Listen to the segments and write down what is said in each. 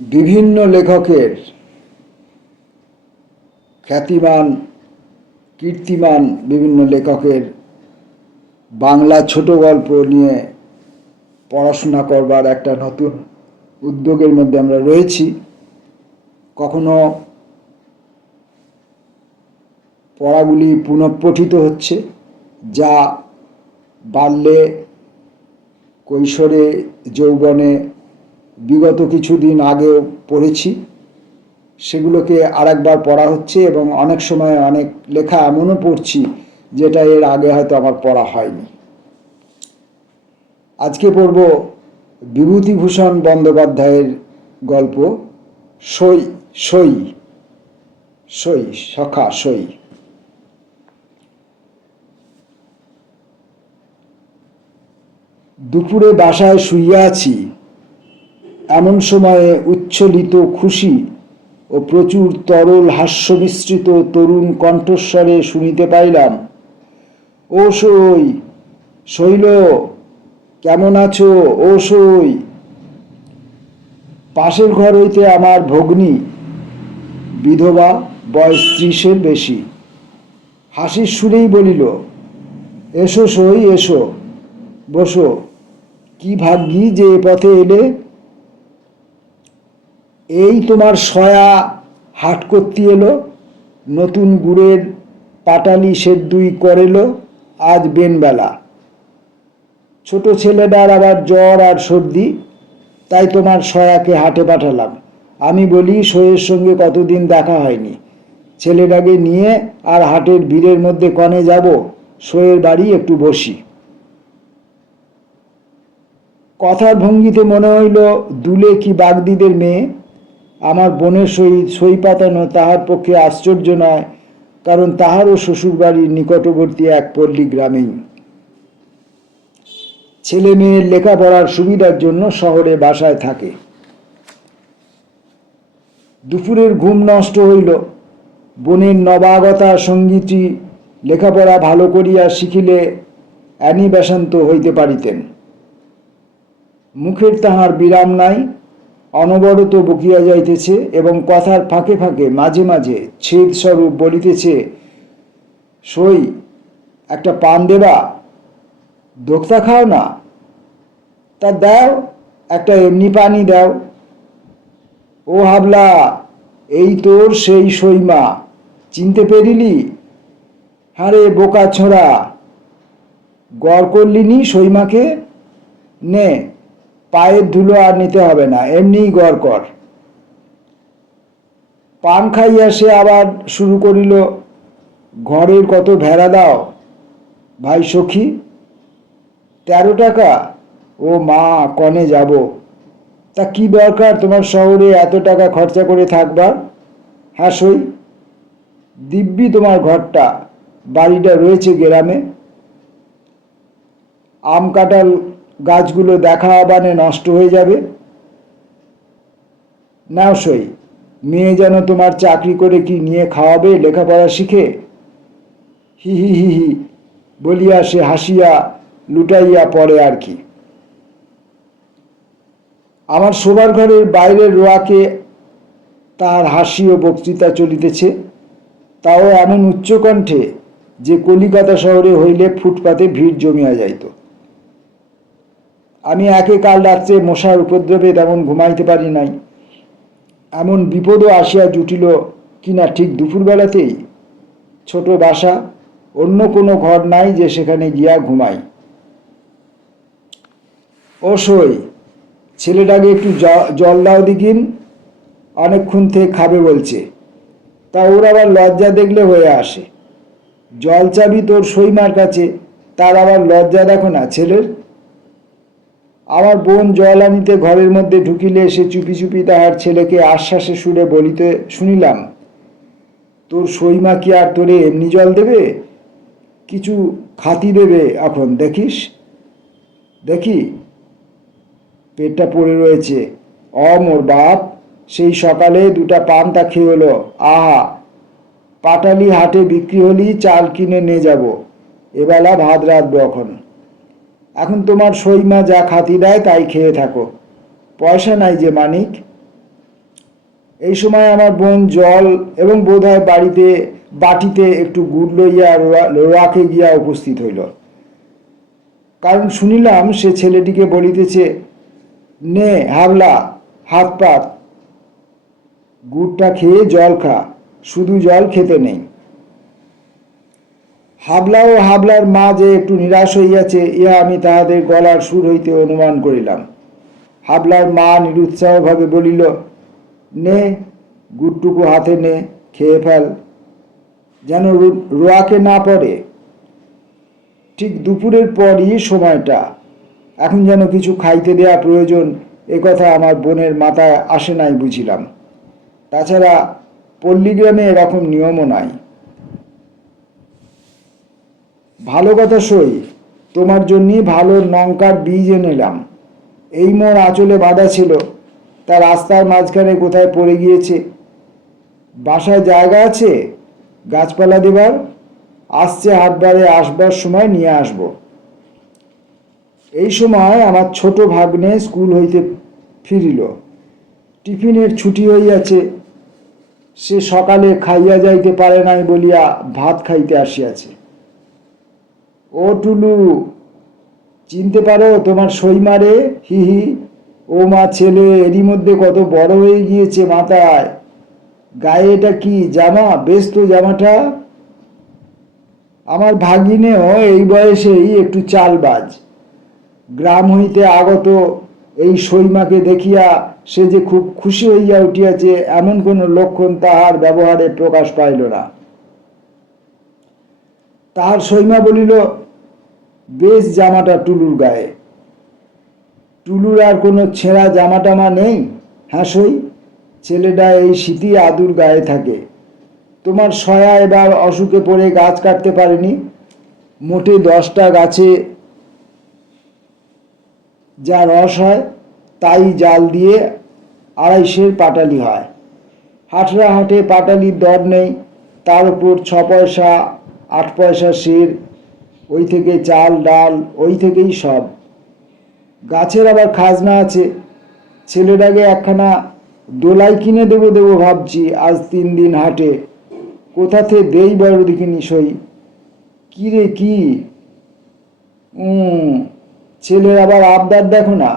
বিভিন্ন লেখকের খ্যাতিমান কীর্তিমান বিভিন্ন লেখকের বাংলা ছোট গল্প নিয়ে পড়াশোনা করবার একটা নতুন উদ্যোগের মধ্যে আমরা রয়েছি। কখনো পড়াগুলি পুনঃপঠিত হচ্ছে, যা বাল্যে, কৈশোরে, যৌবনে বিগত কিছুদিন আগেও পড়েছি, সেগুলোকে আরেকবার পড়া হচ্ছে এবং অনেক সময় অনেক লেখা এমনও পড়ছি যেটা এর আগে হয়তো আমার পড়া হয়নি। আজকে পড়ব বিভূতিভূষণ বন্দ্যোপাধ্যায়ের গল্প সই সই সই সখা সই। দুপুরে বাসায় শুইয়া আছি, এমন সময়ে উচ্ছ্বলিত খুশি ও প্রচুর তরল হাস্যমিশ্রিত তরুণ কণ্ঠস্বরে শুনিতে পাইলাম, ও সই, শৈল, কেমন আছো ও সই। পাশের ঘর হইতে আমার ভগ্নী, বিধবা, বয়স 30-এর বেশি, হাসির সুরেই বলিল, এসো সই, এসো, বসো, কি ভাগ্যি যে এ পথে এলে। এই তোমার সয়া হাট করতে এলো, নতুন গুড়ের পাটালি সেদ্ধুই করেলো আজ বেনবেলা। ছোট ছেলেটার আবার জ্বর আর সর্দি, তাই তোমার সয়াকে হাটে পাঠালাম। আমি বলি, সইয়ের সঙ্গে কতদিন দেখা হয়নি, ছেলেটাকে নিয়ে আর হাটের ভিড়ের মধ্যে কনে যাব, সইয়ের বাড়ি একটু বসি। কথার ভঙ্গিতে মনে হইল দুলে কি বাগদিদের মেয়ে। আমার বোনের সহিত সই পাতানো তাহার পক্ষে আশ্চর্য নয়, কারণ তাহারও শ্বশুরবাড়ির নিকটবর্তী এক পল্লী গ্রামেই। ছেলে মেয়ের লেখাপড়ার সুবিধার জন্য শহরে বাসায় থাকে। দুপুরের ঘুম নষ্ট হইল। বোনের নবাগতা সঙ্গীটি লেখাপড়া ভালো করিয়া শিখিলে অ্যানি বেসান্ত হইতে পারিতেন। মুখের তাহার বিরাম নাই, অনবরত বকিয়া যাইতেছে এবং কথার ফাঁকে ফাঁকে মাঝে মাঝে ছেদ স্বরূপ বলিতেছে, সই, একটা পান দেবা, দোক্তা খাও না, তা দাও, একটা এমনি পানি দাও। ও হাবলা, এই তোর সেই সইমা, চিনতে পেরিলি? হারে বোকা ছোঁড়া, গড় করলিনি সইমাকে? নে, পায়ের ধুলো আর নিতে হবে না, এমনিই গড় কর। পান খাইয়া সে আবার শুরু করিল, ঘরের কত ভেড়া দাও ভাই সখী? 13 টাকা? ও মা, কনে যাব? তা কি দরকার তোমার শহরে এত টাকা খরচা করে থাকবার? হ্যাঁ সই, দিব্যি তোমার ঘরটা, বাড়িটা রয়েছে গ্রামে। আম কাঁঠাল গাছগুলো দেখা আবানে নষ্ট হয়ে যাবে। নাও সই, মেয়ে যেন তোমার চাকরি করে কি নিয়ে খাওয়াবে লেখাপড়া শিখে। হি হি হি হি বলিয়া সে হাসিয়া লুটাইয়া পড়ে আর কি। আমার শোবার ঘরের বাইরের রোয়াকে তার হাসি ও বক্তৃতা চলিতেছে, তাও এমন উচ্চকণ্ঠে যে কলিকাতা শহরে হইলে ফুটপাতে ভিড় জমিয়া যাইত। আমি একে কাল রাত্রে মশার উপদ্রবে তেমন ঘুমাইতে পারি নাই। এমন বিপদও আসিয়া জুটিল কিনা ঠিক দুপুরবেলাতেই। ছোট বাসা, অন্য কোনো ঘর নাই যে সেখানে গিয়া ঘুমাই। ও সই, ছেলেটাকে একটু জল দাও দিকিন, অনেকক্ষণ থেকে খাবে বলছে। তা ওর আবার লজ্জা দেখলে হয়ে আসে। জল চাবি তোর সইমার কাছে, তার আবার লজ্জা দেখো না ছেলের। আমার বোন জল আনিতে ঘরের মধ্যে ঢুকিলে সে চুপি চুপি তাহার ছেলেকে আশ্বাসে সুরে বলিতে শুনিলাম, তোর সইমা কি আর তোরে এমনি জল দেবে? কিছু খাতি দেবে এখন, দেখিস। দেখি, পেটটা পড়ে রয়েছে। মোর বাপ, সেই সকালে 2টা পান্তা খেয়ে হলো। আহা, পাটালি হাটে বিক্রি হলি চাল কিনে নিয়ে যাব, এবেলা ভাত রাঁধবো। এখন তোমার সইমা যা খাতি দেয় তাই খেয়ে থাকো, পয়সা নাই যে মানিক। এই সময় আমার বোন জল এবং বোধহয় বাটিতে একটু গুড় লইয়া রোয়াকে গিয়া উপস্থিত হইল। কারণ শুনিলাম সে ছেলেটিকে বলিতেছে, নে হাবলা, হাত পাত, গুড়টা খেয়ে জল খা, শুধু জল খেতে নেই। হাবলা ও হাবলার মা যে একটু নিরাশ হইয়াছে, ইহা আমি তাহাদের গলার সুর হইতে অনুমান করিলাম। হাবলার মা নিরুৎসাহভাবে বলিল, নে গুড়টুকু হাতে নে, খেয়ে ফেল, যেন রোয়াকে না পড়ে। ঠিক দুপুরের পরই সময়টা, এখন যেন কিছু খাইতে দেয়া প্রয়োজন, একথা আমার বোনের মাথায় আসে নাই বুঝিলাম। তাছাড়া পল্লীগ্রামে এরকম নিয়মও নাই। ভালো কথা সই, তোমার জন্যই ভালো লঙ্কার বীজ এনেলাম। এই মোর আঁচলে বাঁধা ছিল, তা রাস্তার মাঝখানে কোথায় পড়ে গিয়েছে। বাসায় জায়গা আছে গাছপালা দেবার? আসছে হাটবারে, আসবার সময় নিয়ে আসব। এই সময় আমার ছোট ভাগ্নে স্কুল হইতে ফিরিল। টিফিনের ছুটি হইয়াছে। সে সকালে খাইয়া যাইতে পারে নাই বলিয়া ভাত খাইতে আসিয়াছে। ও টুলু, চিনতে পারো তোমার সইমারে? হি হি। ও মা, ছেলে এরই মধ্যে কত বড় হয়ে গিয়েছে মাথায়। গায়ে এটা কি জামা? বেশ তো জামাটা। আমার ভাগিনেও এই বয়সেই একটু চালবাজ। গ্রাম হইতে আগত এই সইমাকে দেখিয়া সে যে খুব খুশি হইয়া উঠিয়াছে, এমন কোনো লক্ষণ তাহার ব্যবহারে প্রকাশ পাইল না। তাহার সইমা বলিল, বেশ জামাটা টুলুর গায়ে। টুলুর আর কোনো ছেঁড়া জামা টামা নেই? হ্যাঁ সই, ছেলেটা এই শীতই আদুর গায়ে থাকে। তোমার সয়া এবার অসুখে পড়ে গাছ কাটতে পারেনি। মোটে 10টা গাছে যা রস হয় তাই জাল দিয়ে 250 পাটালি হয়। হাটরা হাটে পাটালির দর নেই, তার উপর 6 পয়সা 8 পয়সা সের, ওই থেকে চাল ডাল, ওই থেকেই সব। গাছের আবার খাজনা আছে। ছেলেটাকে একখানা দোলাই কিনে দেবো ভাবছি আজ 3 দিন হাটে। কোথাতে দেই বড় দেখিনি সই। কি রে কি? ছেলের আবার আবদার দেখো না।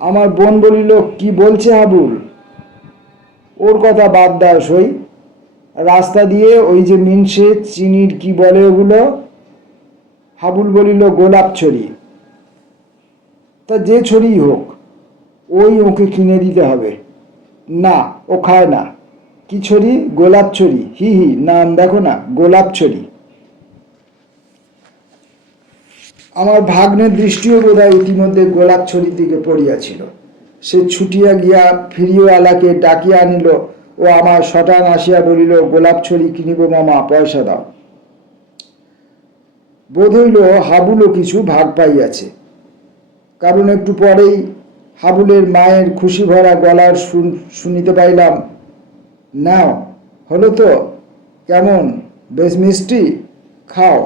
আমার বোন বলিল, কি বলছে হাবুল? ওর কথা বাদ দাও সই। রাস্তা দিয়ে ওই যে মিনসে চিনির কি বলে ওগুলো? হাবুল বলিল, গোলাপ ছড়ি। তা যে ছড়ি হোক, ওই ওকে কিনে দিতে হবে। না, ও খায় না। কি ছড়ি? গোলাপ ছড়ি। হি হি, নাম দেখো না, গোলাপ ছড়ি। আমার ভাগ্নের দৃষ্টিও বোধহয় ইতিমধ্যে গোলাপ ছড়ির দিকে পড়িয়াছিল। সে ছুটিয়া গিয়া ফিরিওয়ালাকে ডাকিয়া আনিল ও আমার শটান আসিয়া বলিল, গোলাপ ছড়ি কিনিব মামা, পয়সা দাও। বোধ হইল হাবুলও কিছু ভাগ পাইয়াছে, কারণ একটু পরেই হাবুলের মায়ের খুশি ভরা গলার শুনিতে পাইলাম, নাও, হলো তো? কেমন, বেশ মিষ্টি? খাও।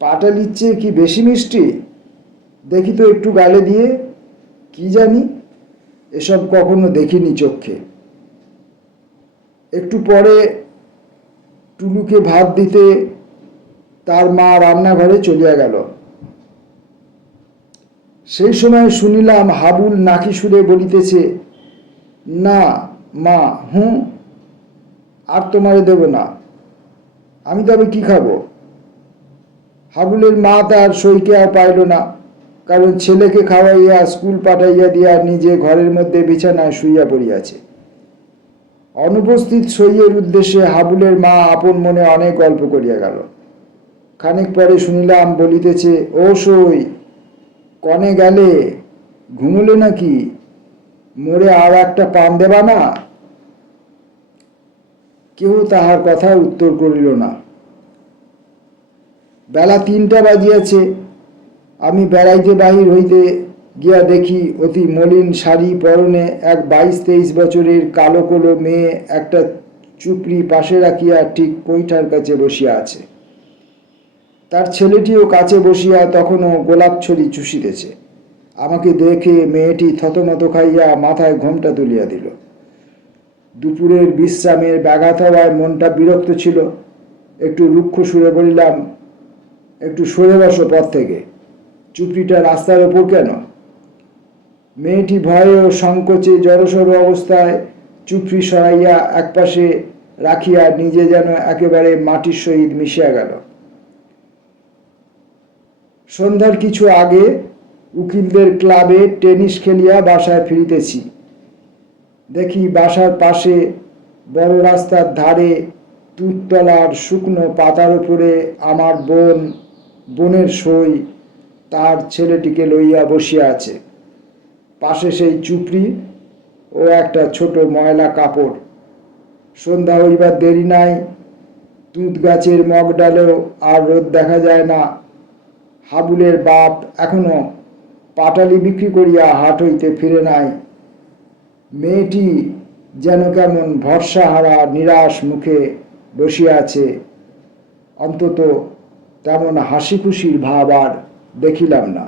পাটালির চেয়ে কি বেশি মিষ্টি? দেখি তো একটু গালে দিয়ে। কি জানি, এসব কখনো দেখিনি চোখে। একটু পরে টুলুকে ভাত দিতে তার মা রান্নাঘরে চলিয়া গেল। সেই সময় শুনিলাম হাবুল নাকি সুরে বলিতেছে, না মা, আর তোমারে দেব না। আমি তবে কি খাবো? হাবুলের মা তার সইকে আর পাইল না, কারণ ছেলেকে খাওয়াইয়া স্কুল পাঠাইয়া দিয়া নিজে ঘরের মধ্যে বিছানায় শুইয়া পড়িয়াছে। অনুপস্থিত সইয়ের উদ্দেশ্যে হাবুলের মা আপন মনে অনেক গল্প করিয়া গেল। খানিক পরে শুনিলাম বলিতেছে, ও সই, কনে গেলে? ঘুমলে নাকি? মোরে আর একটা পান দেবা না? কেউ তাহার কথা উত্তর করিল না। বেলা 3টা বাজিয়াছে। আমি বেড়াইতে বাহির হইতে গিয়া দেখি অতি মলিন শাড়ি পরনে এক 22-23 বছরের কালো কোলো মেয়ে একটা চুপড়ি পাশে রাখিয়া ঠিক পৈঠার কাছে বসিয়া আছে। তার ছেলেটিও কাছে বসিয়া তখনও গোলাপ ছড়ি চুষিতেছে। আমাকে দেখে মেয়েটি থতমত খাইয়া মাথায় ঘোমটা তুলিয়া দিল। দুপুরের বিশ্রামের ব্যাঘাত হওয়ায় মনটা বিরক্ত ছিল। একটু রুক্ষ সুরে বলিলাম, একটু সরে বসো পথ থেকে, চুপড়িটা রাস্তার ওপর কেন? মেয়েটি ভয়ে ও সংকোচে জড়সড় অবস্থায় চুপড়ি সরাইয়া একপাশে রাখিয়া নিজে যেন একেবারে মাটির সহিত মিশিয়া গেল। সন্ধ্যার কিছু আগে উকিলদের ক্লাবে টেনিস খেলিয়া বাসায় ফিরিতেছি। দেখি বাসার পাশে বড় রাস্তার ধারে তুঁততলার শুকনো পাতার উপরে আমার বোনের সই তার ছেলেটিকে লইয়া বসিয়া আছে। পাশে সেই চুপড়ি ও একটা ছোট ময়লা কাপড়। সন্ধ্যা হইবার দেরি নাই। তুঁত গাছের মগডালেও আর রোদ দেখা যায় না। হাবুলের বাপ এখনো পাটালি বিক্রি করিয়া হাট হইতে ফিরে নাই। মেয়েটি যেন কেমন ভরসাহারা নিরাশ মুখে বসিয়া আছে। অন্তত তেমন হাসি খুশির ভাব আর দেখিলাম না।